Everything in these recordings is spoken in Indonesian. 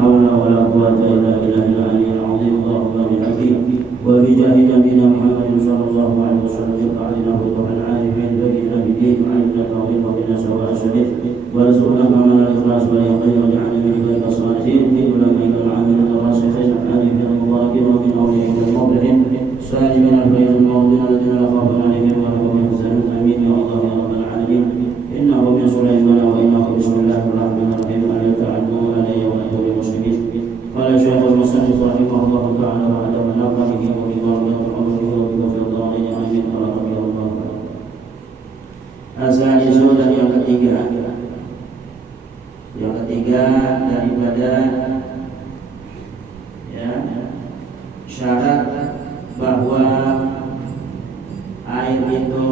حول ولا قوة إلا بالله العلي العظيم. اللهم بحقه وبجاه نبينا محمد صلى الله عليه وسلم ارفع لنا فتوح العارفين بين بدين وعلمنا التوفيق وبنا سواء السبيل وارزقنا كمال الإخلاص واليقين واجعلنا من عبادك الصالحين من علمائك العاملين الراسخين العارفين المباركين ومن أوليائك المصلحين سالمين الفيض الموضوعين الذين لا خوف عليهم ولا هم يحزنون. آمين يا الله يا رب العالمين. إنه من سليمان وإنه بسم الله الرحمن الرحيم أن يتعلموا علي وأتوا للمسلمين. قال الشيخ المصنف رحمه الله تعالى بعد مناقبه وببركة عمره وبكفر الضالين آمين رضي الله عنه. Asal-usul dan yang ketiga daripada syarat bahwa air itu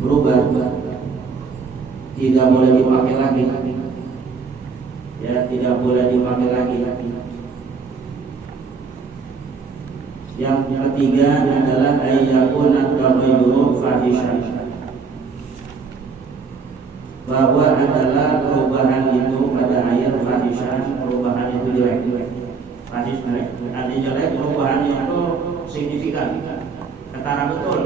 berubah, tidak boleh dipakai lagi, tidak boleh dipakai lagi. Yang ketiga adalah ayyakun at-taghayyuru fahishan, bahwa adalah perubahan itu pada air fahishan, perubahan itu jelek. Fahis jelek, artinya jelek, perubahan itu signifikan, ketara betul.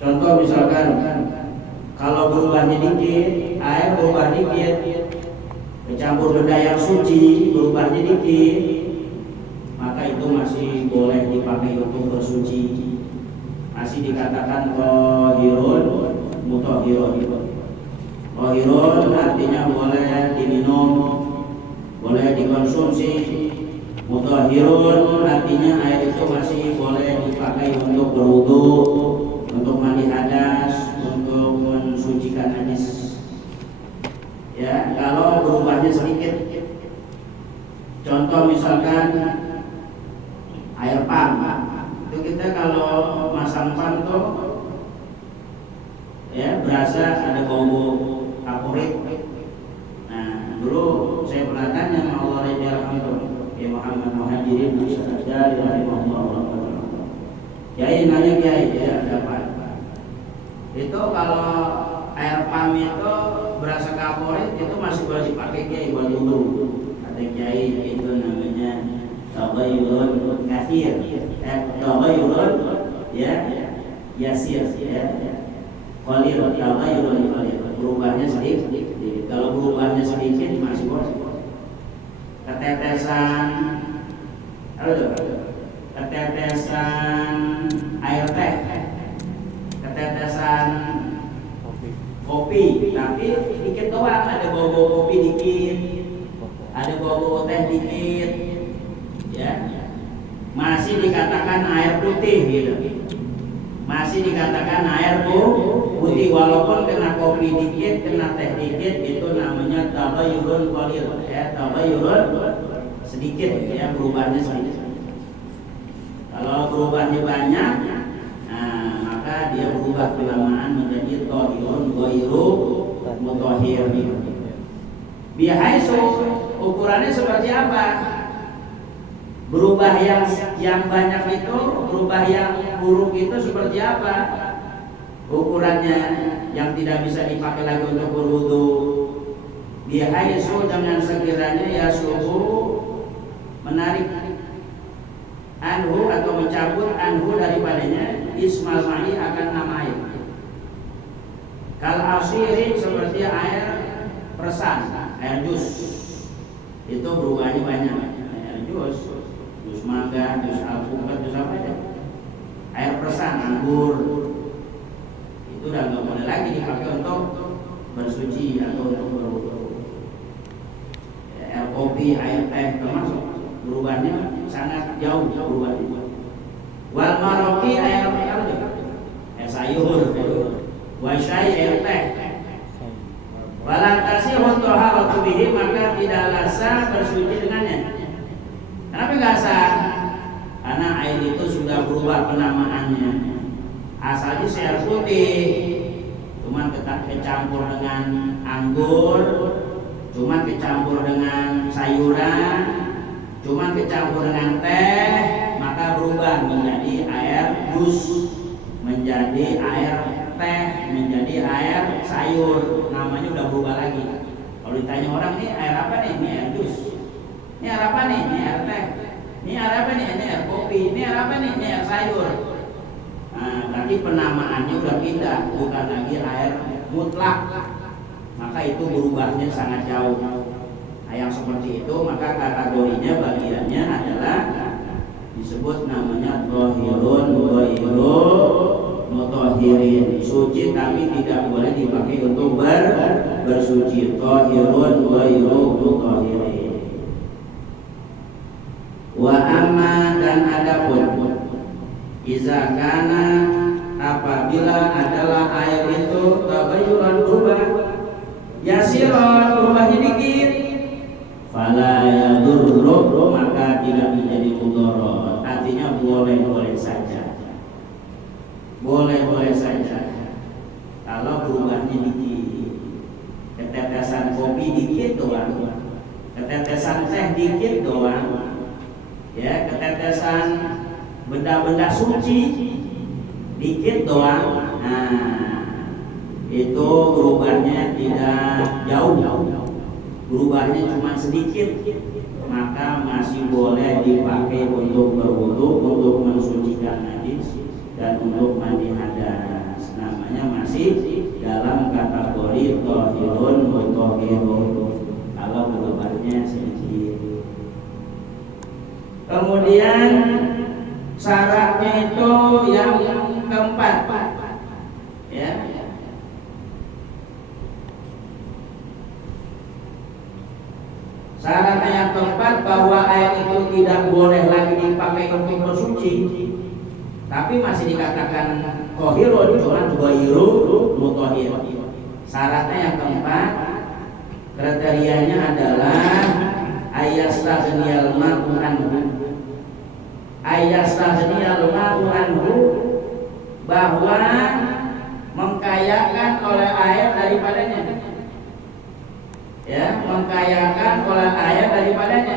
Contoh misalkan kalau berubahnya dikit, air berubah dikit, bercampur benda yang suci, berubahnya dikit, maka itu masih boleh dipakai untuk bersuci. Masih dikatakan thahirun mutahhirun. Thahirun artinya boleh diminum, boleh dikonsumsi. Mutahhirun artinya air itu masih boleh dipakai untuk berwudu, untuk mandi hadas, untuk mensucikan najis. Kalau berubahnya sedikit, contoh misalkan air pam, itu kita kalau masang pam tuh berasa ada bau kaporit. Nah, dulu saya pernah tanya sama Allah radhiyallahu ya Muhammad Muhajirin Musadari rahimahullah. Kiai nanya kiai, dapat. Itu kalau air pam itu berasa kaporit itu masih boleh dipakai kiai buat wudu. Kata kiai itu namanya taghayyurun katsir. Taghayyurun yasir qalil, taghayyurun qalil. Berubahnya sedikit. Kalau berubahnya sedikit masih boleh. Ketetesan air teh, ketetesan kopi, tapi dikit doang, ada bau kopi dikit, ada bau teh dikit, masih dikatakan air putih gitu, masih dikatakan air putih walaupun kena kopi dikit, kena teh dikit, itu namanya taghayyurun qalil, taghayyurun sedikit, berubahnya sedikit. Kalau berubahnya banyak, maka dia berubah kelamaan menjadi thahirun ghairu mutahhir. Bihaisu, ukurannya seperti apa? Berubah yang banyak itu, berubah yang buruk itu seperti apa? Ukurannya yang tidak bisa dipakai lagi untuk berwudu. Bihaisu, dengan sekiranya yasuhu, menarik anhu atau mencabut anhu daripadanya ismal ma'i, akan nama air. Kal asiri, seperti air persan, air jus, itu berubahnya banyak. Air jus mangga, jus alpukat, jus apa aja. Air persan, anggur, itu udah nggak boleh lagi dipakai untuk bersuci atau untuk berwudu. Air kopi, air teh termasuk, berubahnya sangat jauh berubahnya. Wal maroki, air sayur, wasyai, air teh. Walantasi taharatu bihi, maka tidaklah sah bersuci dengannya. Kenapa nggak sah? Karena air itu sudah berubah penamaannya. Asalnya air putih, cuma kecampur dengan anggur, cuma kecampur dengan sayuran, cuma kecampur dengan teh, maka berubah menjadi air jus, menjadi air teh, menjadi air sayur, namanya udah berubah lagi. ditanya orang, nih air apa nih? Ini air jus. Ini air apa nih? Ini air teh. Ini air apa nih? Ini air kopi. Ini air apa nih? Ini air sayur. Nah, berarti penamaannya udah pindah, bukan lagi air mutlak. Maka itu berubahnya sangat jauh. Nah, yang seperti itu maka kategorinya bagiannya adalah disebut namanya thahirun ghairu mutahhirin, suci tapi tidak boleh dipakai untuk bersuci. Thahirun ghairu mutahhirin. Wa amma, dan adapun iza kana, apabila adalah air itu tabayyuran berubah, yasiron berubahnya dikit, fala yadurru, maka tidak menjadi mudarat. Artinya boleh-boleh saja. Boleh-boleh saja. Kalau berubahnya dikit, ketetesan kopi dikit doang, ketetesan teh dikit doang, ya, ketetesan benda-benda suci dikit doang. Nah, itu berubahnya tidak jauh, berubahnya cuma sedikit, maka masih boleh dipakai untuk berwudu, untuk mensucikan najis, dan untuk mandi hadas. Namanya masih dalam kategori thahirun mutahhirun kalau berubahnya sedikit. Kemudian syaratnya itu yang keempat, ya. Syaratnya yang keempat bahwa air itu tidak boleh lagi dipakai untuk bersuci, tapi masih dikatakan thahirun, cuma ghairu mutahhir. Syaratnya yang keempat, kriterianya adalah ayastaghniyal ma'u anhu. Ayastaghniyal ma'u anhu, bahwa mengkayakan oleh air daripadanya, ya, mengkayakan oleh air daripadanya.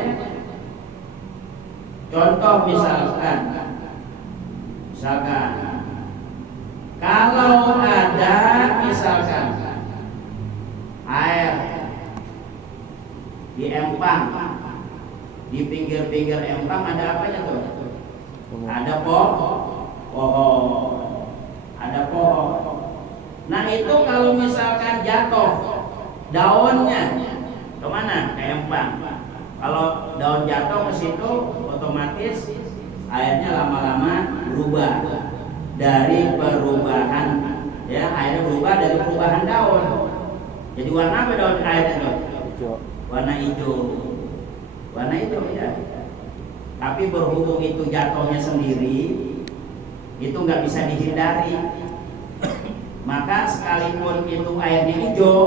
Contoh misalkan kalau ada misalkan air di empang, di pinggir-pinggir empang ada apa ya tuh? Ada pohon, ada pohon. Nah itu kalau misalkan jatuh daunnya kemana? Ke empang. Kalau daun jatuh ke situ, otomatis airnya lama-lama berubah dari perubahan, ya, airnya berubah dari perubahan daun. Jadi warna apa daun airnya tuh? Warna hijau. Warna hijau, ya. Tapi berhubung itu jatuhnya sendiri, itu nggak bisa dihindari. Maka sekalipun itu airnya hijau,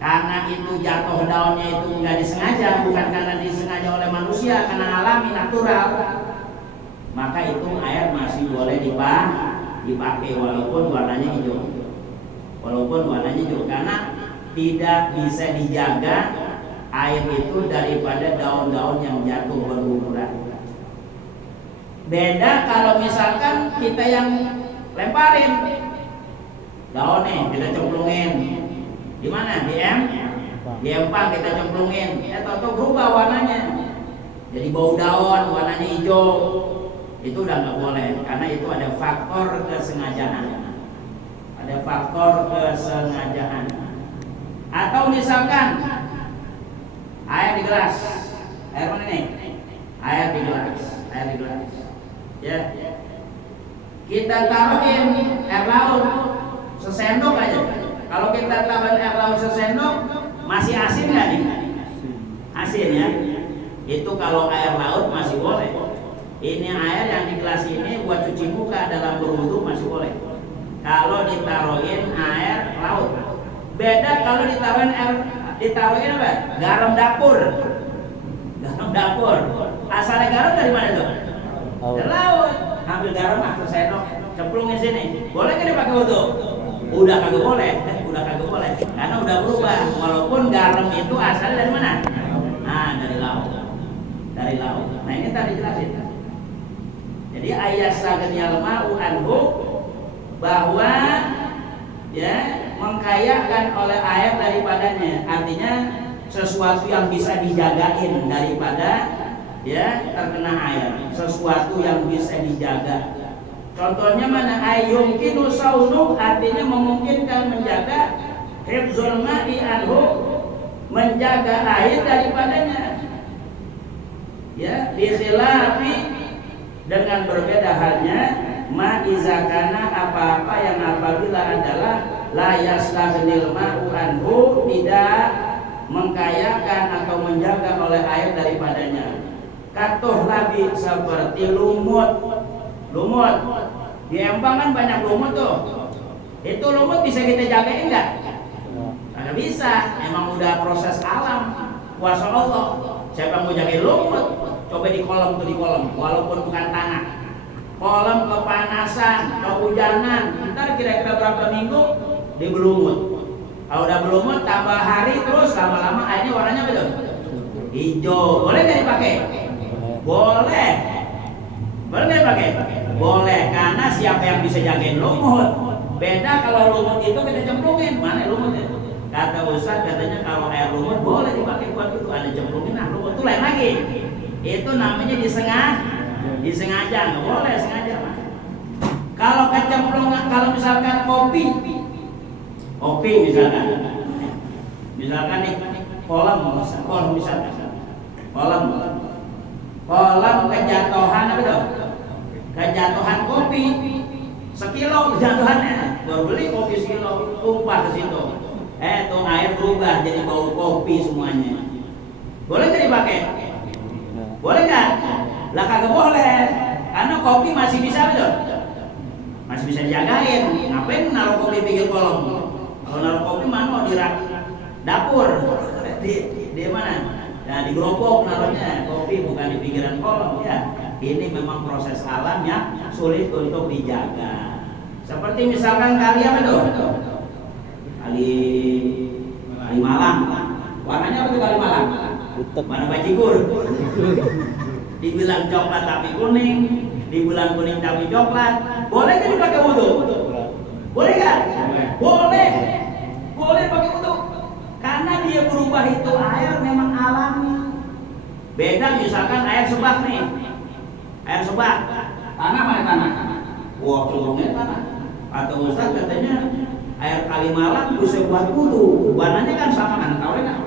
karena itu jatuh daunnya itu nggak disengaja, bukan karena disengaja oleh manusia, karena alami natural, maka itu air masih boleh dipakai walaupun warnanya hijau, karena tidak bisa dijaga air itu daripada daun-daun yang jatuh berguguran. Beda kalau misalkan kita yang lemparin daun nih, kita cemplungin di mana? Di empang kita cemplungin, ya tahu berubah warnanya, jadi bau daun, warnanya hijau. Itu udah nggak boleh, karena itu ada faktor kesengajaan. Atau misalkan air di gelas, air mana nih? Air di gelas, ya. Kita taruhin air laut sesendok aja. Kalau kita taruhin air laut sesendok, masih asin nggak nih? Asin, ya. Itu kalau air laut masih boleh. Ini air yang di gelas ini buat cuci muka dalam berwudu masih boleh. Kalau ditaruhin air laut, beda kalau ditaruhin apa? Garam dapur. Asalnya garam dari mana tuh? Dari laut. Ambil garam atau sendok, cemplungin sini. Boleh nggak dipakai wudu? Udah kagak boleh, karena udah berubah. Walaupun garam itu asalnya dari mana? Nah, dari laut. Nah ini tadi jelasin. Jadi ayat saghniyal ma'u anhu, bahwa, ya, mengkayakan oleh air daripadanya. Artinya sesuatu yang bisa dijagain daripada ya terkena air, sesuatu yang bisa dijaga. Contohnya mana? Ayyumkinu saunu, artinya memungkinkan menjaga hifdzul ma'i anhu, menjaga air daripadanya. Ya, bikhilafi, dengan berbeda halnya ma izakana, apa-apa yang apabila adalah la yastaghnil ma'u anhu, tidak mengkayakan atau menjaga oleh air daripadanya. Katuh labi, seperti lumut. Lumut di Empang kan banyak lumut tuh. Itu lumut bisa kita jagain enggak? Enggak bisa. Emang udah proses alam, kuasa Allah. Siapa mau jagain lumut? Coba di kolam tuh, di kolam, walaupun bukan tanah. Kolam kepanasan, kehujanan, ntar kira-kira berapa minggu dia berlumut. Kalau udah berlumut tambah hari terus lama-lama airnya warnanya apa tuh? Hijau. Boleh nggak dipakai? Boleh. Boleh nggak dipakai? Boleh, karena siapa yang bisa jagain lumut? Beda kalau lumut itu kita cemplungin. Mana lumutnya? Kata Ustaz katanya kalau air lumut boleh dipakai buat itu, ada cemplungin. Nah lumut itu lain lagi. Itu namanya disengaja, nggak boleh sengaja. Kalau kecemplungan, kalau misalkan kopi misalkan nih kolam kejatuhan apa tuh? Kejatuhan kopi sekilo kejatuhannya, baru beli kopi sekilo, tumpah ke situ. Tuh air berubah jadi bau kopi semuanya. Boleh nggak dipakai? Boleh nggak? Lah kagak boleh, karena kopi masih bisa betul, masih bisa dijagain. Ngapain naruh kopi pinggir kolong? Kalau naruh kopi mana di rak dapur, di mana? Nah di gerobak naruhnya, kopi bukan di pinggiran kolong ya. Ini memang proses alam yang sulit untuk dijaga. Seperti misalkan kali apa tuh? Kali Malang. Warnanya apa tuh kali Malang? Mana bajigur? Dibilang coklat tapi kuning, dibilang kuning tapi coklat. Boleh nggak dipakai wudhu? Boleh nggak? Boleh. Boleh pakai wudhu. Karena dia berubah itu air memang alami. Beda misalkan air sebak nih. Air sebak. Tanah mana tanah? Wah, cenderungnya tanah. Atau Ustaz katanya air kali Malang bisa buat wudhu. Warnanya kan sama kan? Tahu kan?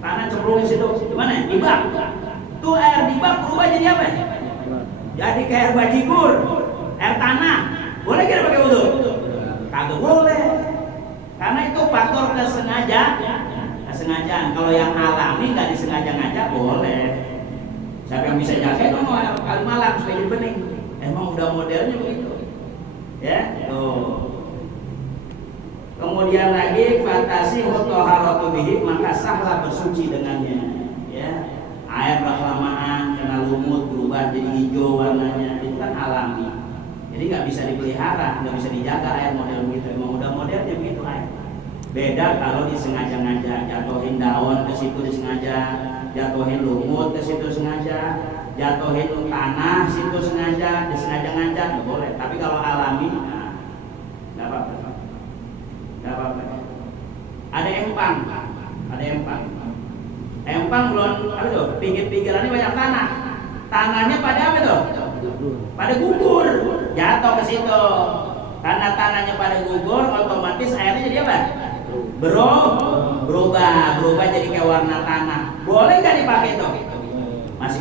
Tanah cemplungin situ. Gimana? Di bak. Tuh air di bak berubah jadi apa? Jadi kayak air bajigur, air tanah. Boleh nggak pakai wudhu? Kagak boleh. Karena itu faktor kesengajaan. Kalau yang alami nggak disengaja-ngaja boleh. Siapa yang bisa jaga itu mau kali Malang supaya jadi bening. Emang udah modelnya begitu. Ya, tuh. Kemudian lagi fatasi mutahharatu bihi, maka sahlah bersuci dengannya. Ya. Air kelamaan kena lumut berubah jadi hijau warnanya, itu kan alami. Jadi nggak bisa dipelihara, nggak bisa dijaga air model begitu. Emang udah modelnya begitu air. Beda kalau disengaja-ngaja, jatuhin daun ke situ disengaja, jatuhin lumut ke situ sengaja, jatuhin tanah situ sengaja, disengaja-ngaja nggak boleh. Tapi kalau alami, nah, nggak apa-apa. Nggak apa-apa. Ada empang. Empang belum, apa tuh? Pinggir-pinggirannya banyak tanah. Tanahnya pada apa tuh? Pada gugur, jatuh ke situ. Karena tanahnya pada gugur, otomatis airnya jadi apa? Berubah jadi kayak warna tanah. Boleh nggak dipakai tuh? Masih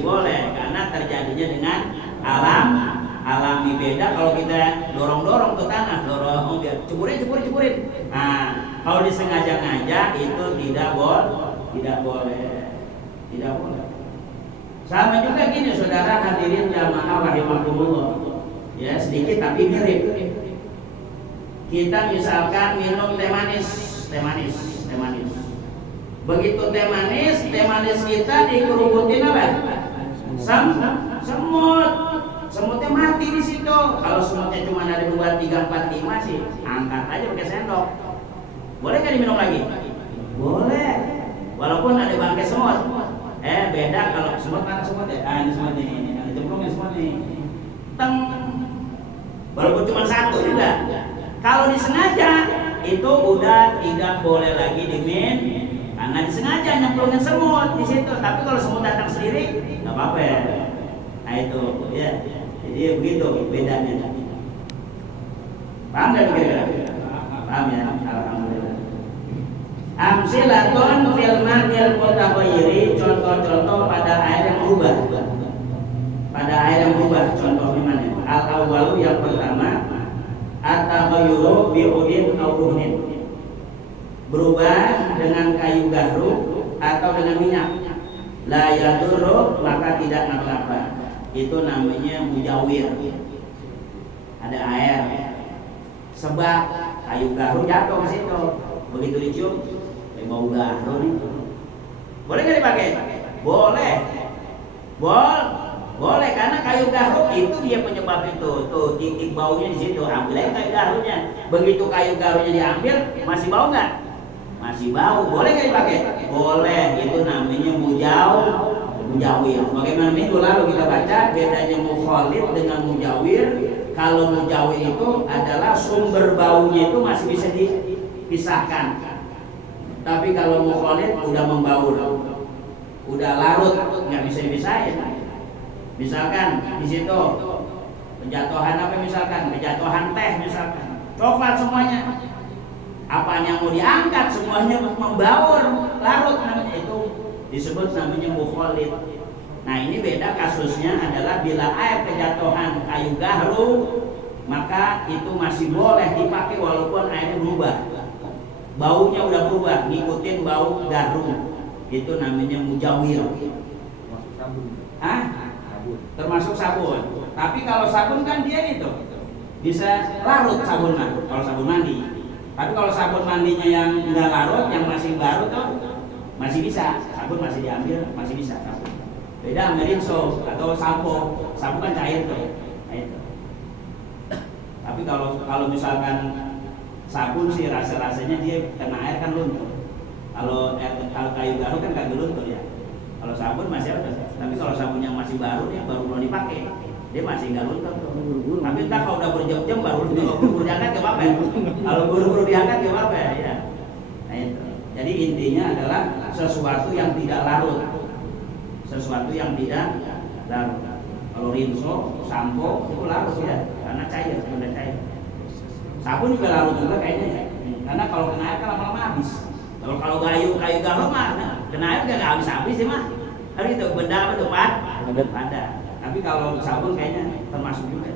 boleh, karena terjadinya dengan alami. Beda kalau kita dorong ke tanah, ceburin. Nah, kalau disengaja-ngaja itu tidak boleh. Sama juga gini, saudara hadirin jamaah rahimakumullah. Ya, sedikit tapi mirip. Kita misalkan minum teh manis. Begitu teh manis kita dikerubutin apa? Semutnya mati di situ. Kalau semutnya cuma ada 2, 3, 4, 5 sih, angkat aja pakai sendok. Boleh nggak diminum lagi? Boleh. Walaupun ada bangkai semut. Beda kalau semut mana semut ya? Ini semut nih, ada cemplungnya semut nih. Walaupun cuma 1 juga. Kalau disengaja itu udah tidak boleh lagi dimin karena disengaja nyemplungin semut di situ. Tapi kalau semut datang sendiri nggak apa-apa ya. Nah itu ya. Jadi begitu bedanya. Paham nggak kira-kira? Paham ya? Alhamdulillah. Amsilatun fil ma'il mutaghayyiri, contoh-contoh pada air yang berubah. Pada air yang berubah, contohnya mana? Al-awwalu yang pertama, at-taghayyuru bi'udin aw duhnin. Berubah dengan kayu garu atau dengan minyak. La yadurru, maka tidak ngapa-ngapa. Itu namanya mujawir. Ada air, sebab kayu garu jatuh ke situ. Begitu dicium, bau garu nih. Boleh nggak dipakai? Boleh. Boleh karena kayu garu itu dia penyebab itu. Tuh titik baunya di situ. Ambil aja kayu garunya. Begitu kayu garunya diambil, masih bau nggak? Masih bau. Boleh nggak dipakai? Boleh. Itu namanya mujawir. Bagaimana minggu lalu kita baca bedanya mukhalid dengan mujawir. Kalau mujawir itu adalah sumber baunya itu masih bisa dipisahkan. Tapi kalau mukhalid udah membaur, udah larut, nggak bisa dipisahin. Misalkan di situ kejatuhan apa misalkan, kejatuhan teh misalkan, coklat semuanya, apa yang mau diangkat semuanya membaur, larut, namanya itu disebut namanya mukhalid. Nah ini beda kasusnya adalah bila air kejatuhan kayu garu, maka itu masih boleh dipakai walaupun airnya berubah, baunya udah berubah, ngikutin bau garu, itu namanya mujawir. Masuk sabun. Termasuk sabun. Tapi kalau sabun kan dia itu bisa larut sabun mah, kalau sabun mandi. Tapi kalau sabun mandinya yang enggak larut, yang masih baru tuh masih bisa, sabun masih diambil, masih bisa sabun. Beda sama rinso atau sampo. Sampo kan cair tuh. Nah, itu. Tapi kalau misalkan sabun sih rasa-rasanya dia kena air kan luntur. Kalau kayu garu kan kagak luntur ya. Kalau sabun masih ada. Tapi kalau sabun yang masih baru dia baru belum dipakai, dia masih nggak luntur tuh. Tapi entah kalau udah berjam-jam baru luntur. Kalau buru-buru diangkat nggak apa-apa ya. Kalau buru-buru diangkat nggak apa-apa ya. Nah itu. Jadi intinya adalah sesuatu yang tidak larut. Sesuatu yang tidak larut. Kalau rinso, sampo itu larut ya, karena cair, sudah cair. Sabun juga larut juga kayaknya ya. Karena kalau kena air kan lama-lama habis. Kalau kayu garu mah kena air nggak habis-habis sih mah. Hari itu benda apa tuh ada. Tapi kalau sabun kayaknya termasuk juga,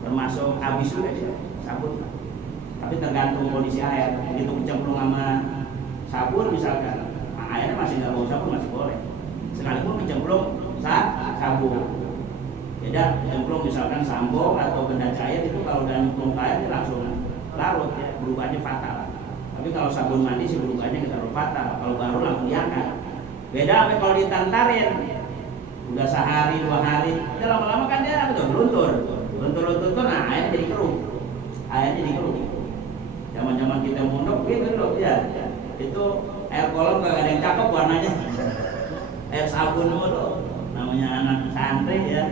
termasuk habis juga sih sabun. Tapi tergantung kondisi air. Begitu kecemplung sama sabun misalkan, airnya masih nggak bau sabun masih boleh. Sekalipun kecemplung sabun. Beda kecemplung misalkan sampo atau benda cair itu kalau udah nyemplung air langsung larut ya, berubahnya fatal. Tapi kalau sabun mandi sih berubahnya nggak terlalu fatal. Kalau baru langsung diangkat. Beda apa kalau ditantarin, udah sehari 2 hari, udah lama-lama kan dia apa tuh luntur tuh, nah airnya jadi keruh. Zaman kita mondok gitu loh ya. Itu air kolam gak ada yang cakep warnanya. Air sabun loh, namanya anak santri ya.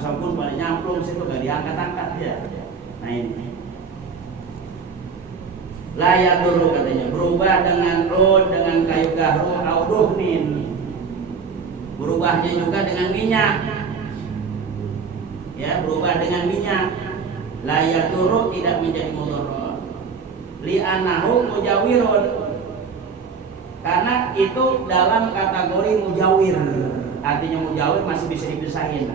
Sabun pada nyamplung situ gak diangkat-angkat ya. Nah ini. Layak dulu katanya, berubah dengan kayu garu au duhnin. Berubahnya juga dengan minyak. Ya, berubah dengan minyak. Layak dulu tidak menjadi mudarat. Li'anahu mujawirun. Karena itu dalam kategori mujawir. Artinya mujawir masih bisa dipisahin.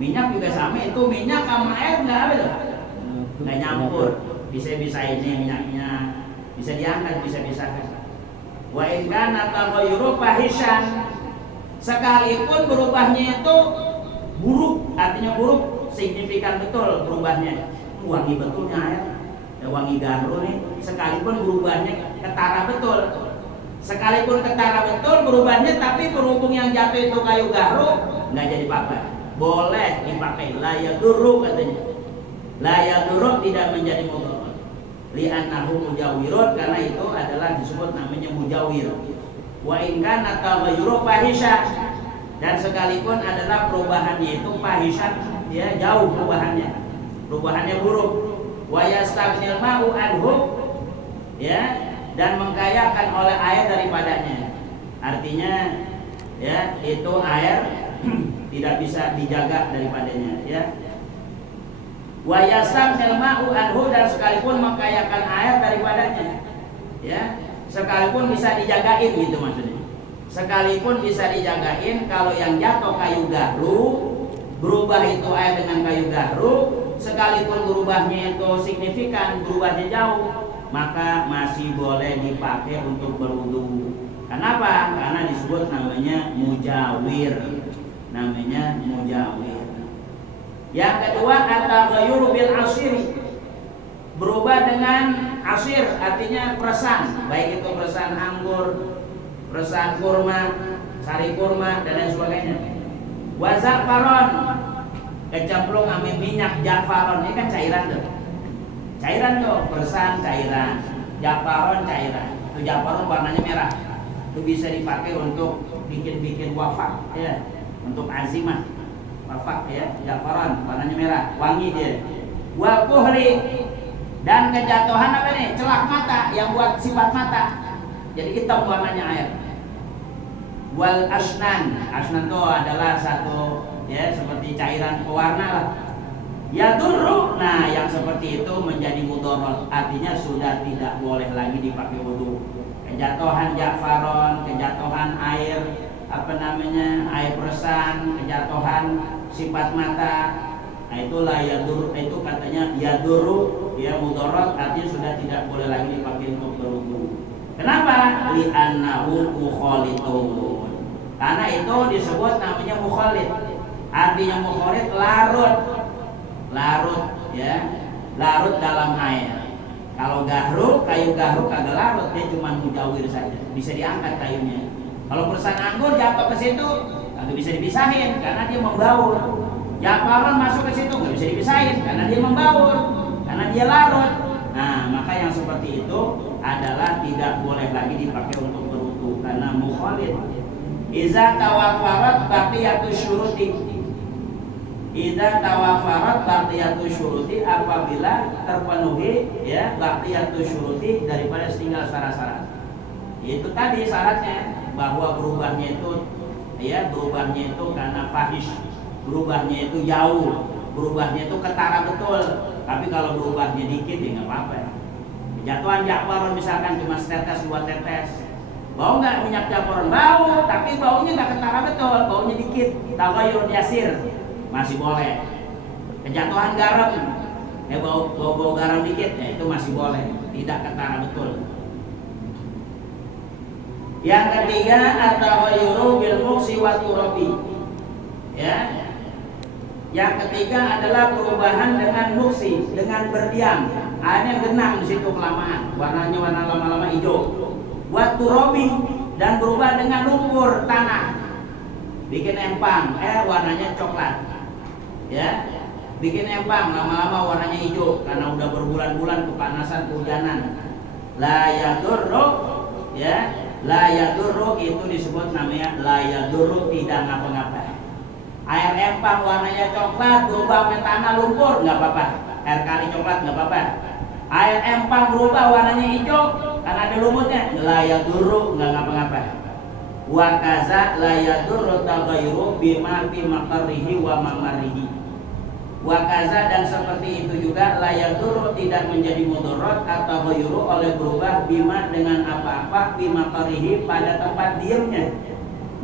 Minyak juga sama, itu minyak sama air enggak apa tuh? Enggak nyampur. Bisa ini minyaknya bisa diangkat, bisa pisahkan. Wa in kana taghayyuru fahishan, sekalipun berubahnya itu buruk, artinya buruk, signifikan betul berubahnya. Wangi betulnya air, ya, wangi garu nih, sekalipun berubahnya ketara betul. Sekalipun ketara betul berubahnya, tapi berhubung yang jatuh itu kayu garu, nggak jadi apa-apa. Boleh dipakai, la yadurru katanya. La yadurru tidak menjadi mudarat. Li'annahu mujawirun, karena itu adalah disebut namanya mujawir. Wa in kana taghayyuru fahishan, dan sekalipun adalah perubahannya itu fahishan, ya jauh perubahannya buruk. wa yastaghnil ma'u anhu, ya, dan mengkayakan oleh air daripadanya. Artinya ya, itu air tidak bisa dijaga daripadanya, ya. Wa yastaghnil ma'u anhu, dan sekalipun mengkayakan air daripadanya, ya, sekalipun bisa dijagain gitu maksudnya. Sekalipun bisa dijagain, kalau yang jatuh kayu gahru, berubah itu air dengan kayu gahru, sekalipun berubahnya itu signifikan, berubahnya jauh, maka masih boleh dipakai untuk berwudu. Kenapa? Karena disebut namanya mujawir. Namanya mujawir. Yang kedua, at-taghayyuru bil asiri, berubah dengan asir, artinya peresan, baik itu peresan anggur, peresan kurma, sari kurma, dan lain sebagainya. Wa za'faron, kecemplung sama minyak jafaron, ini kan cairan tuh. Cairan tuh, peresan cairan, jafaron cairan. Itu jafaron warnanya merah. Itu bisa dipakai untuk bikin wafak, ya, untuk azimah. Wafak, ya, jafaron warnanya merah, wangi dia. Wa kuhri, dan kejatuhan apa nih? Celak mata, yang buat sifat mata. Jadi hitam warnanya air. Wal asnan, asnan itu adalah satu, ya, seperti cairan pewarna lah. Ya duru, nah yang seperti itu menjadi mudorot, artinya sudah tidak boleh lagi dipakai wudu. Kejatuhan jafaron, kejatuhan air, apa namanya, air peresan, kejatuhan sifat mata, nah itulah yadur, itu katanya yaduru, ya, mudorot, artinya sudah tidak boleh lagi dipakai untuk berwudu. Kenapa? Li'annahu mukhalitun, karena itu disebut namanya mukhalit. Artinya mukhalit larut, ya, larut dalam air. Kalau gahru, kayu gahru kagak larut, dia cuma mujawir saja, bisa diangkat kayunya. Kalau peresan anggur jatuh ke situ, kagak bisa dipisahin karena dia membaur. Jafaron masuk ke situ nggak bisa dipisahin karena dia membaur, karena dia larut. Nah, maka yang seperti itu adalah tidak boleh lagi dipakai untuk berwudu karena mukhalid. Iza tawafarat baqiyatu syuruti. Iza tawafarat baqiyatu syuruti, apabila terpenuhi, ya, baqiyatu syuruti, daripada tinggal syarat-syarat. Itu tadi syaratnya, bahwa berubahnya itu, ya, berubahnya itu karena fahish, berubahnya itu jauh, berubahnya itu ketara betul. Tapi kalau berubahnya dikit ya nggak apa-apa. Kejatuhan jafaron misalkan cuma setetes, 2 tetes, bau nggak minyak jafaron? Bau, tapi baunya nggak ketara betul, baunya dikit, taghayyur yasir, masih boleh. Kejatuhan garam, ya, bau garam dikit, ya, itu masih boleh, tidak ketara betul. Yang ketiga, at-taghayyuru bil muksi wa turabi, ya. Yang ketiga adalah perubahan dengan muksi, dengan berdiam. Airnya genang di situ kelamaan, warnanya warna lama-lama hijau. Wa turabi, dan berubah dengan lumpur tanah, bikin empang, warnanya coklat, ya, bikin empang, lama-lama warnanya hijau karena udah berbulan-bulan kepanasan kehujanan. La yadurru, ya, la yadurru itu disebut namanya la yadurru, tidak ngapa-ngapa. Air empang warnanya coklat berubah ke tanah lumpur nggak apa-apa, air kali coklat nggak apa-apa. Air empang berubah warnanya hijau karena ada lumutnya, la yadurru, nggak ngapa-ngapa. Wa kaza la yadurru taghayyuru bima fi maqarrihi wa mamarihi. Wa kaza, dan seperti itu juga, la yadurru, tidak menjadi mudarat atau taghayyuru, oleh berubah, bima, dengan apa-apa, fi maqarrihi, pada tempat diamnya,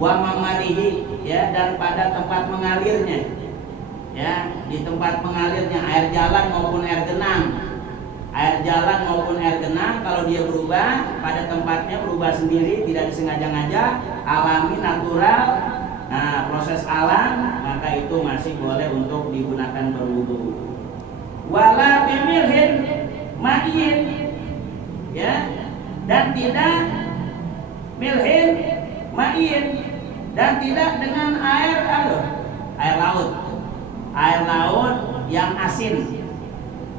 wa mamarihi, ya, dan pada tempat mengalirnya, ya, di tempat mengalirnya air jalan maupun air genang. Air jalan maupun air genang, kalau dia berubah pada tempatnya, berubah sendiri, tidak disengaja-ngaja, alami, natural, nah, proses alam, maka itu masih boleh untuk digunakan berwudu. Wala bimilhin ma'in, ya, dan tidak milhin ma'in, dan tidak dengan air laut yang asin.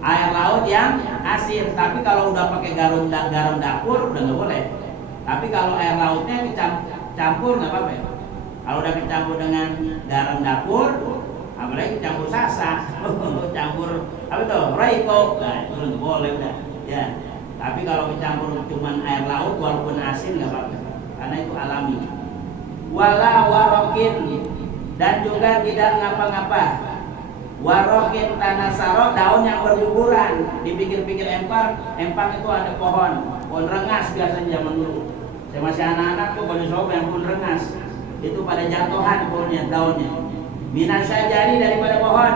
Air laut yang asin, tapi kalau udah pakai garam dapur udah nggak boleh. Tapi kalau air lautnya campur nggak apa-apa. Kalau udah kecampur dengan garam dapur, apa apalagi campur sasa, campur apa tuh, roiko, nah itu nggak boleh udah, ya. Tapi kalau dicampur cuman air laut walaupun asin nggak apa-apa, karena itu alami. Wala warokin, dan juga tidak ngapa-ngapa. Warokin tanah sarok, daun yang berguguran di pinggir-pinggir empang itu ada pohon rengas biasanya zaman dulu. Saya masih anak-anak tuh punya sob yang pohon rengas, itu pada jatuhan pohonnya, daunnya. Minasajari daripada pohon,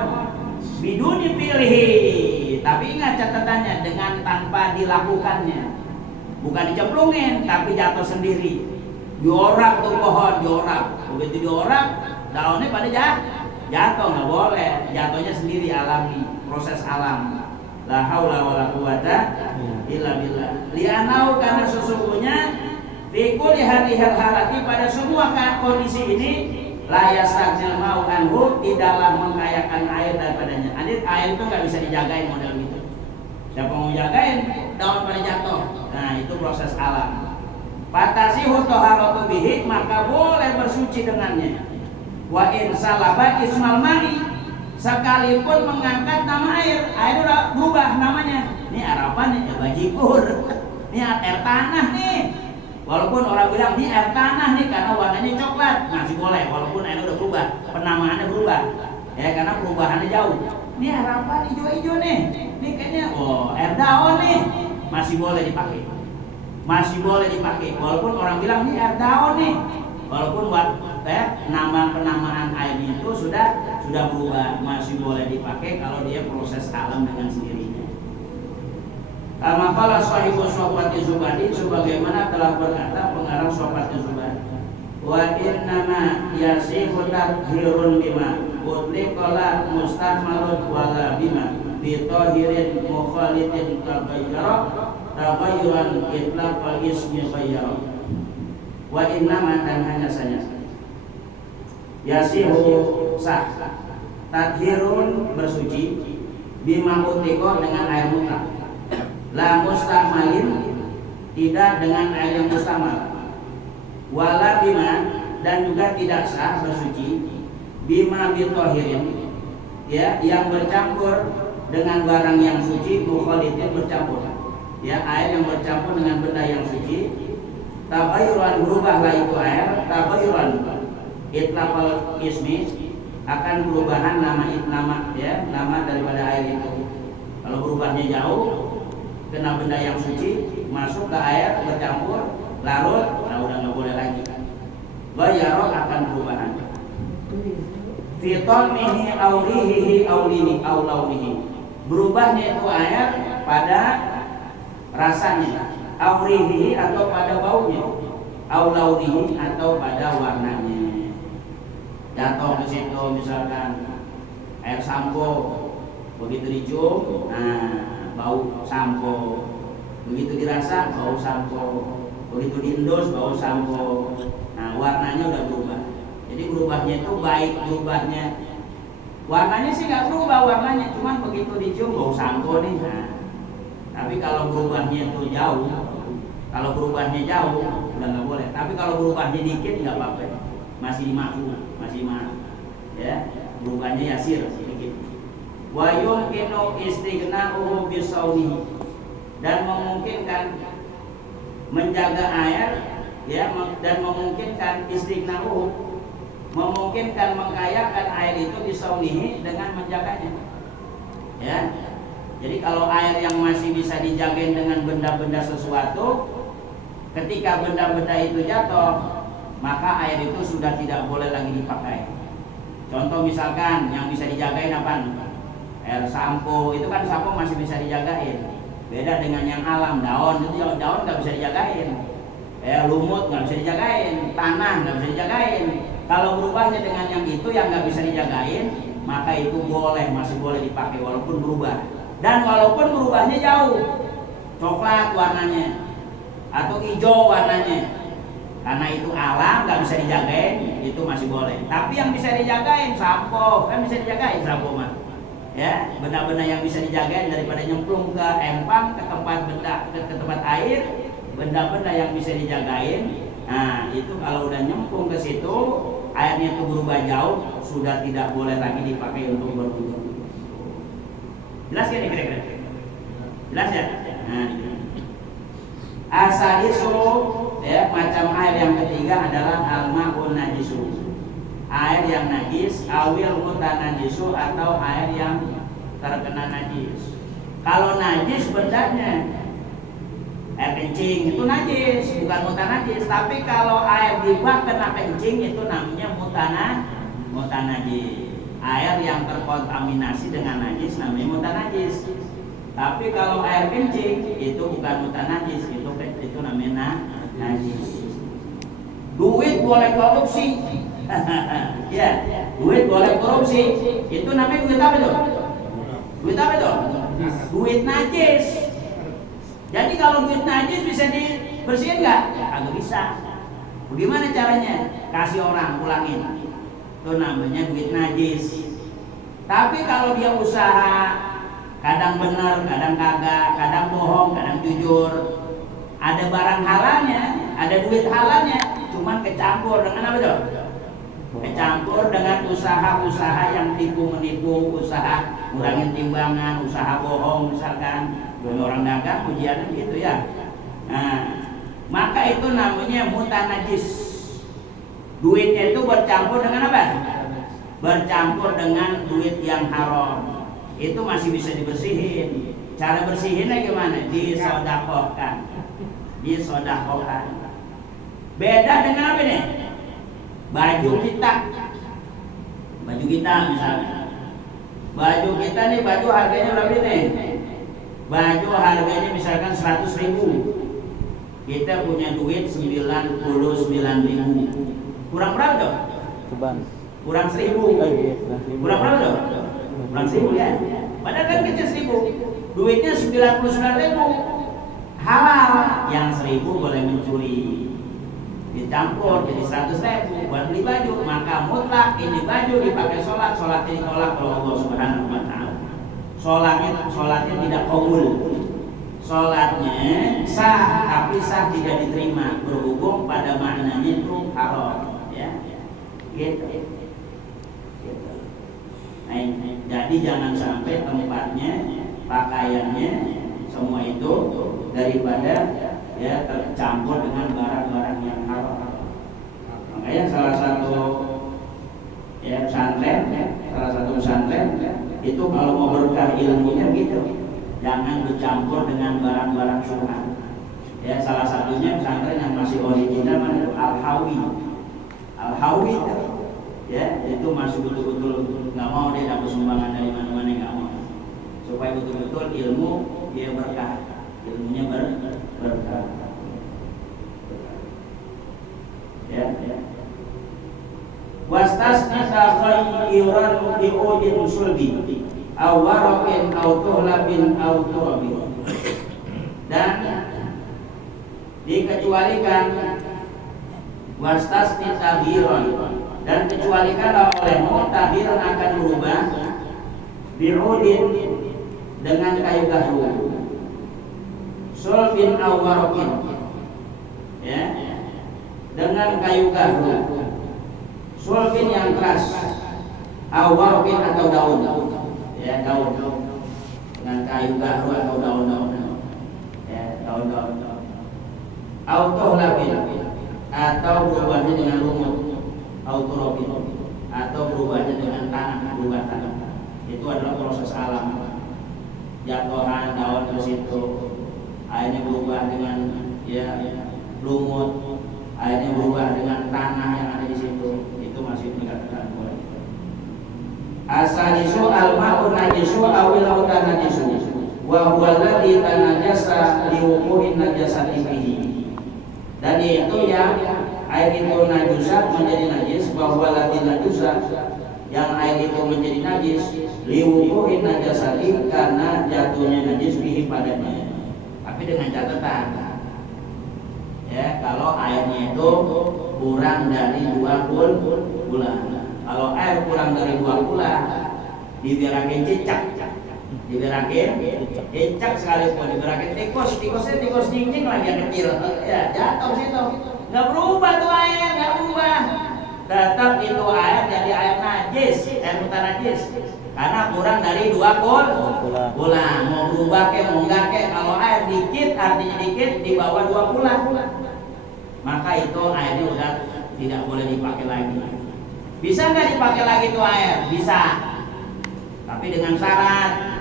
biduni pilih. Tapi ingat catatannya, dengan tanpa dilakukannya, bukan dicemplungin, tapi jatuh sendiri. Diorak tuh pohon, diorak. Begitu diorak, daunnya pada jatuh, nggak boleh. Jatuhnya sendiri, alami, proses alam. La haula wala quwata illa billah. Li'anau, karena sesungguhnya fikul hadhil halati, pada semua kondisi ini la yastaghnil ma'u anhu, tidaklah mengkayakan air daripadanya. Air itu nggak bisa dijagain model gitu. Siapa mau jagain, daun pada jatuh. Nah, itu proses alam. Fatasihu taharatu bihi, maka boleh bersuci dengannya. Wa in salaba ismal ma'i, sekalipun mengangkat nama air udah berubah namanya. Ini air apa nih? Ya bajigur. Ini air tanah nih. Walaupun orang bilang ini air tanah nih karena warnanya coklat, masih boleh walaupun air udah berubah, penamaannya berubah. Ya, karena perubahannya jauh. Ini air apa nih, hijau-hijau nih? Ini kayaknya air daun nih. Masih boleh dipakai. Masih boleh dipakai walaupun orang bilang ini air daun nih. Walaupun nama penamaan air itu sudah berubah, masih boleh dipakai kalau dia proses alam dengan sendirinya. Kama qala sahibu Syu'bati Zubadi, sebagaimana telah berkata pengarang Syu'bati Zubadi, wa innama yasihu tadhirun bima utliqala mustahmalun wala bima bi tahirin mukhalidin tagayyuran itlaqal ismi ghayyara. Wa innama, dan hanya saja, yasihu sah, tadhirun bersuci, bima utliqa dengan air mutlak, la mustahmalin tidak dengan air yang mustahmal, wala bima, dan juga tidak sah bersuci, bima bitohirin, ya, yang bercampur dengan barang yang suci, mukhalidin bercampur, ya, air yang bercampur dengan benda yang suci. Tabayyuran, berubahlah itu air, tabayyuran itlaqal ismi, akan perubahan nama, ya, nama daripada air itu. Kalau berubahnya jauh, kena benda yang suci, masuk ke air, bercampur, larut, nah udah nggak boleh lagi. Ghayyara, akan perubahan. Fitalmihi aurihi aulini aulaunihi, berubahnya itu air pada rasanya, aurihi atau pada baunya, aulaunihi atau pada warnanya. Jatuh ke situ misalkan air sampo, begitu dicium, nah bau sampo. Begitu dirasa, bau sampo. Begitu diendus, bau sampo. Nah, warnanya udah berubah. Jadi berubahnya itu baik berubahnya. Warnanya sih nggak berubah warnanya, cuman begitu dicium bau sampo nih. Nah, tapi kalau berubahnya itu jauh, kalau berubahnya jauh udah nggak boleh. Tapi kalau berubahnya dikit nggak apa-apa, masih dimaafkan, masih maaf, ya. Berubahnya yasir sedikit. Wa yumkinu istighna'uhu bisawnihi, dan memungkinkan menjaga air, ya, dan memungkinkan istighna'uhu, memungkinkan mengkayakan air itu bisawnihi dengan menjaganya, ya. Jadi kalau air yang masih bisa dijagain dengan benda-benda sesuatu, ketika benda-benda itu jatuh, maka air itu sudah tidak boleh lagi dipakai. Contoh misalkan yang bisa dijagain apa? Air sampo, itu kan sampo masih bisa dijagain. Beda dengan yang alam, daun itu daun nggak bisa dijagain. Lumut nggak bisa dijagain, tanah nggak bisa dijagain. Kalau berubahnya dengan yang itu yang nggak bisa dijagain, maka itu boleh, masih boleh dipakai walaupun berubah. Dan walaupun berubahnya jauh, coklat warnanya atau hijau warnanya, karena itu alam nggak bisa dijagain, itu masih boleh. Tapi yang bisa dijagain sampo, kan bisa dijagain sampo mah, ya, benda-benda yang bisa dijagain daripada nyemplung ke empang, ke tempat benda, ke tempat air, benda-benda yang bisa dijagain Nah, itu kalau udah nyemplung ke situ, airnya itu berubah jauh, sudah tidak boleh lagi dipakai untuk berwudu. Jelas ya kira-kira? Jelas ya? Nah, asalisu ya, macam air yang ketiga adalah al-ma'un najisu. Air yang najis, awil mutanajisu, atau air yang terkena najis. Kalau najis bedanya air kencing itu najis, bukan mutanajis. Tapi kalau air di bak kena kencing itu namanya mutanajis. Air yang terkontaminasi dengan najis namanya mutanajis. Tapi kalau air kencing itu bukan mutanajis, itu namanya najis. Duit boleh korupsi. Ya, duit boleh korupsi. Itu namanya duit apa tuh? Duit apa tuh? Duit najis. Jadi kalau duit najis bisa dibersihin nggak? Kagak bisa. Bagaimana caranya? Kasih orang pulangin. Itu namanya duit najis. Tapi kalau dia usaha, kadang benar, kadang kagak, kadang bohong, kadang jujur, ada barang halalnya, ada duit halalnya, cuman kecampur dengan apa tuh? Kecampur dengan usaha-usaha yang tipu menipu, usaha ngurangin timbangan, usaha bohong misalkan. Orang dagang ujiannya gitu ya. Nah, maka itu namanya mutanajis. Duitnya itu bercampur dengan apa? Bercampur dengan duit yang haram. Itu masih bisa dibersihin. Cara bersihinnya gimana? Disodakohkan. Disodakohkan. Beda dengan apa nih? Baju kita misalnya. Baju kita nih, baju harganya berapa nih? Baju harganya misalkan 100.000. Kita punya duit 99.000. Kurang berapa dong? Kurang 1.000. Kurang berapa dong? Kurang 1.000 ya. Padahal kan kita 1.000. Duitnya 99.000. Halal. Yang 1.000 boleh mencuri. Dicampur jadi 100.000 buat beli baju, maka mutlak ini baju dipakai sholat ini tolak oleh Allah Subhanahu wa Ta'ala. Sholatnya tidak qabul, sholatnya sah tapi sah tidak diterima berhubung pada maknanya itu haram, ya, gitu. Nah, jadi jangan sampai tempatnya, pakaiannya, semua itu daripada ya tercampur dengan barang-barang yang haram. Makanya salah satu pesantren itu kalau mau berkah ilmunya gitu, jangan bercampur dengan barang-barang syubhat. Ya, salah satunya pesantren yang masih original mana? Al-Hawi ya, itu masih betul-betul nggak mau dia dapat sumbangan dari mana-mana, nggak mau, supaya betul-betul ilmu dia berkah, ilmunya berkah. Ya. Wastasna khayran bi'udin sulbi aw waraqin aw tuhlabin aw turabin. Dan dikecualikan wastasni tabiran, dan kecualikanlah olehmu tabiran akan berubah bi'udin dengan kayu gahru, sulbin aw waraqin, ya, dengan kayu gahru, sulbin yang keras, awarokin atau daun, ya, daun dengan kayu gahru atau daun-daun, ya, daun-daun, autohlabin atau berubahnya dengan lumut, autorobin atau berubahnya dengan tanah, berubah tanah. Itu adalah proses alam, jatuhan daun ke situ, akhirnya berubah dengan ya lumut, akhirnya berubah dengan tanah yang ada di situ. Masih dikatakan boleh. Asalisu al-ma'un najisu awil lautan najisu wa huwa alladhi tanajasa liwuquhin najasati fihi. Dan itu yang air itu najusah menjadi najis, wa huwa alladhi najusa, yang air itu menjadi najis liwuquhin najasati, karena jatuhnya najis fihi padanya. Tapi dengan catatan, ya, kalau airnya itu kurang dari 2 bulan. Kalau air kurang dari 2 bulan, dibiarkan cicak, Diberakin, cicak sekalipun diberakin tikusnya tikus nying lagi yang kecil, ya jatuh situ, nggak berubah tuh air, nggak berubah, tetap itu air jadi air najis, air mutan najis, karena kurang dari 2 bulan, mau berubah mau enggak kalau air dikit artinya dikit di bawah 2 bulan, maka itu airnya udah tidak boleh dipakai lagi. Bisa nggak dipakai lagi tuh air? Bisa, tapi dengan syarat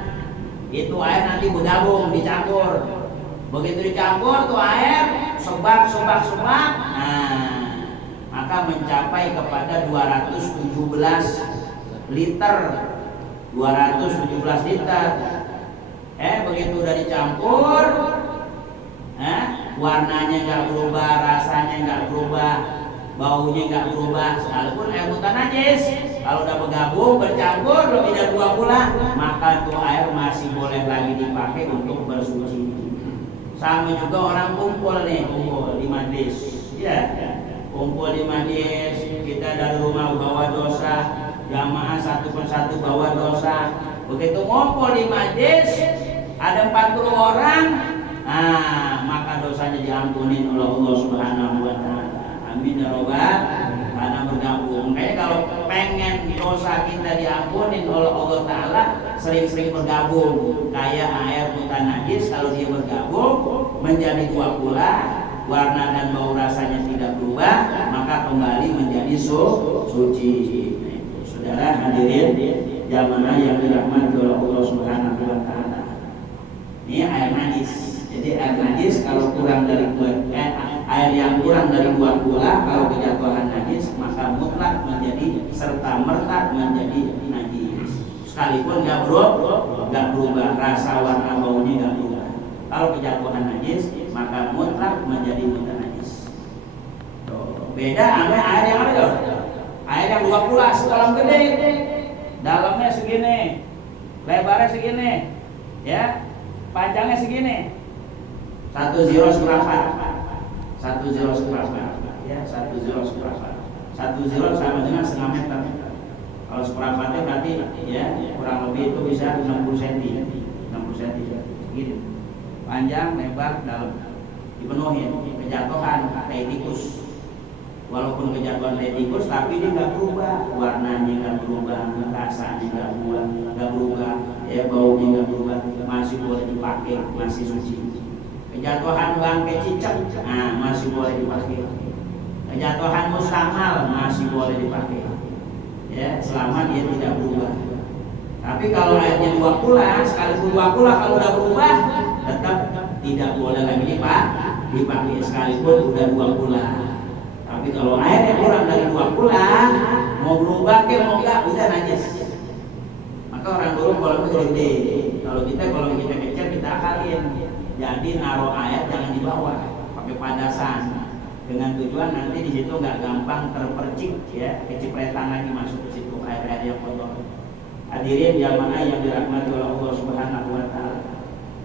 itu air nanti bergabung, dicampur. Begitu dicampur tuh air sebak, nah maka mencapai kepada 217 liter. 217 liter. Begitu udah dicampur, warnanya nggak berubah, rasanya nggak berubah, baunya nggak berubah, sekalipun air mutan najis. Kalau udah bergabung, bercampur lebih dari 2 bulan, maka tuh air masih boleh lagi dipakai untuk bersuci. Sama juga orang kumpul di majlis, ya, kumpul di majlis, kita dari rumah bawa dosa, jamaah satu persatu bawa dosa. Begitu ngumpul di majlis, ada 40 orang, maka dosanya diampunin oleh Allah Subhanahu wa Ta'ala. Amin ya robbal, karena bergabung. Kayak kalau pengen dosa kita diampunin oleh Allah Ta'ala, sering-sering bergabung. Kayak air mutan najis, kalau dia bergabung menjadi 2 bulan, warna dan bau rasanya tidak berubah, maka kembali menjadi suci. Saudara hadirin jamaah yang dirahmati oleh Allah Subhanahu wa Ta'ala. Ini air najis. Jadi air najis kalau kurang dari air yang kurang dari 2 bulan, kalau kejatuhan najis maka mutlak menjadi serta merta menjadi najis. Sekalipun nggak berubah, rasa warna baunya nggak berubah. Kalau kejatuhan najis maka mutlak menjadi mutan najis. Beda sama air yang apa tuh? Air yang 2 bulan sekolah gede, dalamnya segini, lebarnya segini, ya, panjangnya segini. 1 zero seberapa? 1 zero seberapa? Ya, 1 zero seberapa? 1 zero sama dengan setengah meter. Kalau seperempatnya berarti ya kurang lebih itu bisa 60 cm. 60 cm gitu. Panjang, lebar, dalam. Dipenuhi kejatuhan kayak tikus. Walaupun kejatuhan kayak tikus tapi dia nggak berubah, warnanya nggak berubah, rasanya nggak berubah, ya baunya nggak berubah, masih boleh dipakai, masih suci. Kejatuhan bangkai cicak, masih boleh dipakai. Kejatuhan mustamal masih boleh dipakai, ya selama dia tidak berubah. Tapi kalau airnya 2 bulan, sekalipun 2 bulan kalau udah berubah, tetap tidak boleh lagi dipakai sekalipun udah 2 bulan. Tapi kalau airnya kurang dari 2 bulan, mau berubah mau enggak, udah najis. Maka orang dulu kolamnya gede. Kalau kita kecil kita akalin. Jadi naruh air jangan di bawah, pakai padasan. Dengan tujuan nanti di situ nggak gampang terpercik, ya, kecipretan lagi masuk ke situ air-air yang kotor. Hadirin jamaah yang dirahmati oleh Allah Subhanahu wa Ta'ala.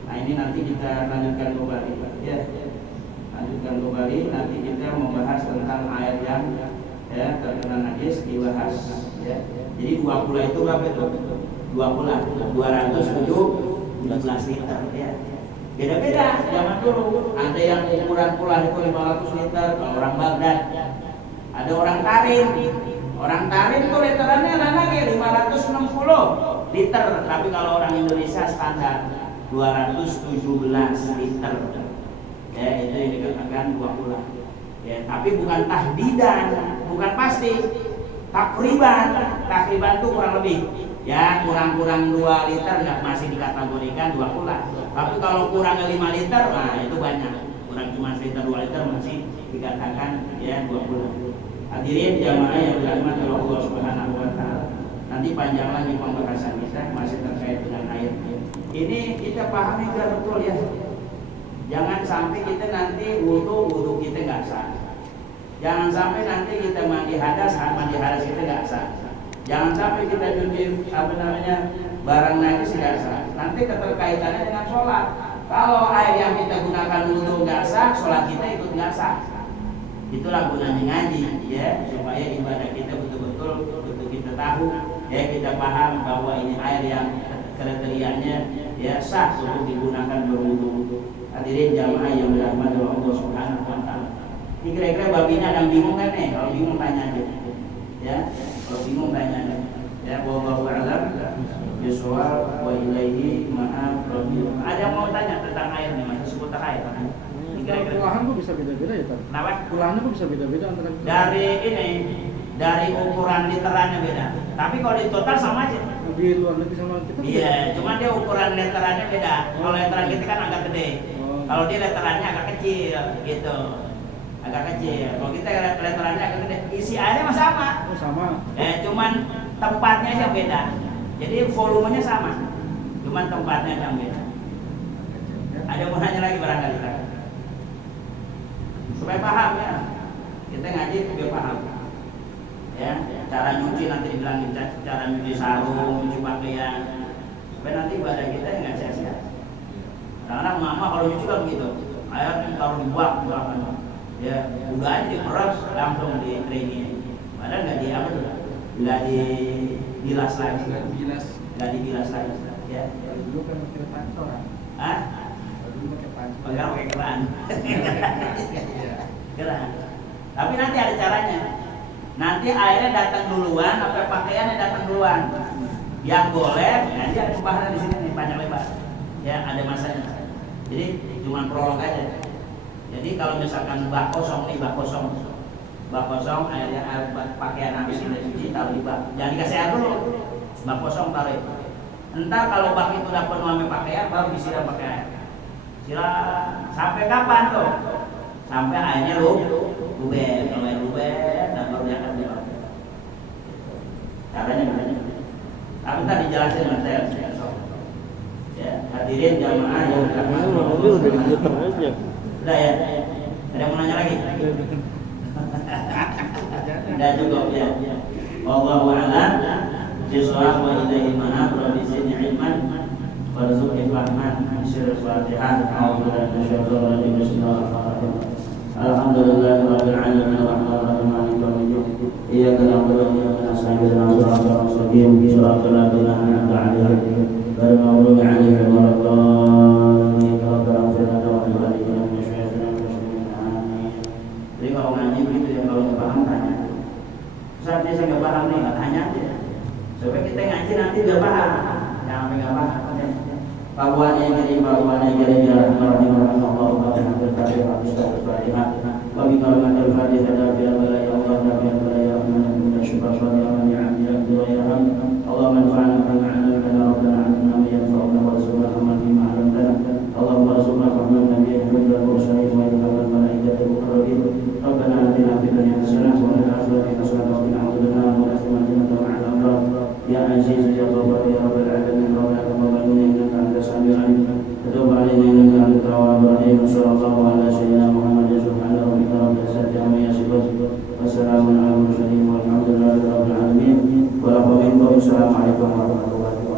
Nah, ini nanti kita lanjutkan kembali, ya. Lanjutkan kembali, nanti kita membahas tentang air yang ya terkena najis dibahas, ya. Jadi 2 bulan itu berapa itu? 2 bulan 217 liter, ya. Beda-beda zaman dulu. Ada yang ukuran pula itu 500 liter kalau orang Baghdad. Ada orang Tarim. Orang Tarim tuh literannya lagi 560 liter. Tapi kalau orang Indonesia standar 217 liter. Ya, itu yang dikatakan 2 bulan. Ya, tapi bukan tahdidan, bukan pasti. Takriban tuh kurang lebih. Ya, kurang-kurang 2 liter nggak masih dikategorikan 2 bulan. Tapi kalau kurangnya 5 liter, nah itu banyak. Kurang cuma liter 2 liter masih dikatakan ya 2 bulan. Hadirin jamaah yang dirahmati oleh Allah Subhanahu wa Ta'ala. Nanti panjang lagi pembahasan kita masih terkait dengan air. Ini kita pahami betul ya. Jangan sampai kita nanti wudu kita nggak sah. Jangan sampai nanti kita mandi hadas kita nggak sah. Jangan sampai kita cuci barang najis nggak sah. Nanti keterkaitannya dengan sholat. Kalau air yang kita gunakan wudu nggak sah, sholat kita ikut nggak sah. Itulah gunanya ngaji, ya, supaya ibadah kita betul kita tahu, ya, kita paham bahwa ini air yang kriterianya ya sah untuk digunakan berwudu. Hadirin jamaah yang dirahmati Allah Subhanahu wa taala. Ini kira-kira babinya ada yang bingung kan nih? Kalau bingung tanya aja. Ya, kalau bingung tanya aja. Ya, wallahu a'lam bishawab wa ilaihi ma'af rabbil. Ada yang mau tanya tentang air nih, Mas? Seputar air. Ini kira-kira Pulahan kok bisa beda-beda ya, Tar? kenapa? Pulahannya kok bisa beda-beda antara Dari ukuran literannya beda. Tapi kalau di total sama aja. di luar negeri sama kita? Iya, cuma dia ukuran literannya beda. Kalau literan kita kan agak gede. Kalau dia literannya agak kecil gitu. Agak kecil. Kalau kita literannya agak gede. Isi airnya mah sama. Oh, sama. Cuman tempatnya yang beda. Jadi volumenya sama. Cuman tempatnya yang beda. Ada yang mau nanya lagi barangkali? Supaya paham ya. Kita ngaji biar paham. Ya, cara nyuci nanti dibilangin cara nyuci sarung, nyuci pakaian. Supaya nanti ibadah kita nggak sia-sia. Karena mama kalau nyuci kan begitu. Air taruh di bak, ya, udah aja diperas langsung di training. Padahal nggak di apa tuh? Nggak dibilas lagi. Nggak dibilas lagi. Ya. Dulu kan pakai pancor. Ah? Dulu pakai pancor. Enggak pakai keran. Keran. Tapi nanti ada caranya. Nanti airnya datang duluan, atau pakaiannya datang duluan. Yang boleh, nanti ada pembahasan di sini nih panjang lebar. Ya, ada masanya. Jadi cuma prolog aja. Jadi kalau misalkan bak kosong, airnya pakaian habis kita cuci taruh di bak. Jangan dikasih air dulu. Bak kosong taruh. Entar kalau bak itu udah penuh sama pakaian, baru disiram pakai air. Siram sampai kapan tuh? Sampai airnya luber, dan baru diangkat di bawah. Caranya begini. Tapi tadi dijelasin dengan saya. Ya, hadirin jamaah yang udah diputar aja. Udah ya. Ada yang mau nanya lagi? Udah cukup ya. Wallahu a'lam bishawab wa ilaihi ma'af rabbi zidni ilman warzuqni fahman. Sirrul Fatihah. A'udzu billahi minasyaitonir rajim. Alhamdulillahirabbil alamin arrahmanir rahim maliki yaumiddin. Iyyaka na'budu wa iyyaka nasta'in ihdinas siratal mustaqim siratal ladzina an'amta 'alaihim ghairil maghdubi 'alaihim waladdallin. Rabbana ighfir lana wa li walidayna wa shaykhina wa muslimin. Amin. Jadi kalau ngaji begitu ya, kalau nggak paham tanya. Saat ini saya nggak paham nih, nggak tanya aja. Supaya kita ngaji nanti udah paham. Jangan sampai nggak paham. Bahwanya kirim ya rahmatullah wa Fatihah. Wa bi kalimatil Fatihah da bi ya Allah da bi ya Rahman min syukur wa ya amil ya Rabb. Allahumma anfa'na bima 'allamtana rabbana 'allimna ma yanfa'una warzuqna amal bima 'allamtana. Allahumma warzuqna rahman nabiyyin wal mursalin wa ilhamul malaikatil muqarrabin. Rabbana atina fid dunya hasanah wa fil akhirati hasanah wa qina adzaban nar wa qina ma'al amrar. Ya aziz ya ghafar ya rabbal alamin rabbana taqabbal minna innaka antas samiul alim. Tub 'alaina innaka antat tawwabur rahim. Sallallahu ala sayyidina Muhammad subhanahu rabbika rabbil izzati amma yasifun. Wassalamun ala mursalin walhamdulillahi rabbil alamin. Wa assalamualaikum warahmatullahi wabarakatuh.